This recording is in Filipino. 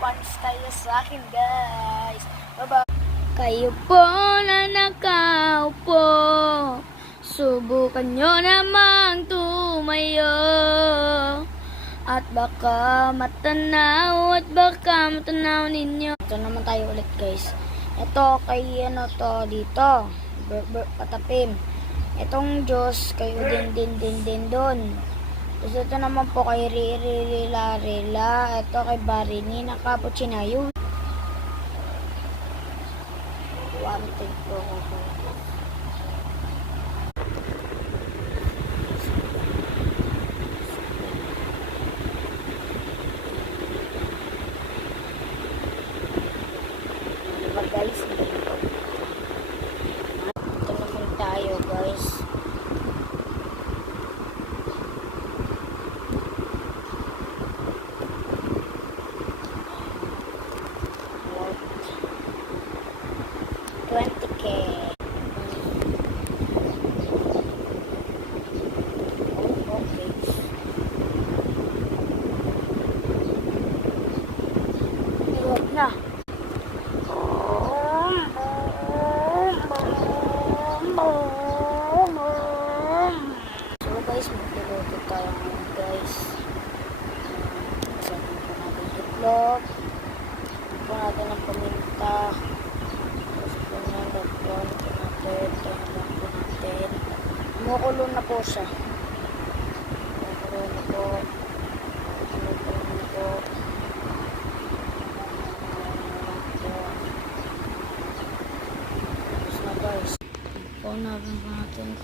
Panis tayo sa akin, guys. Bye-bye. Kayo po na nakaupo, subukan nyo namang tumayo. At baka matanaw ninyo. Ito naman tayo ulit, guys. Ito kay dito. Patapim. Itong Diyos kayo din doon. Tapos ito naman po kay Rila. Ito kay Barini na Cappuccinayo. Wanted po ako. Diba guys? Ito naman tayo, guys. $20K. Huwag na. So guys, magluto tayo ngayon, guys. Sabi po natin itlog. Sabi po natin ang paminta. Kumukulo na po siya. Kumukulo na po. Tapos na, guys. Paunaran pa natin.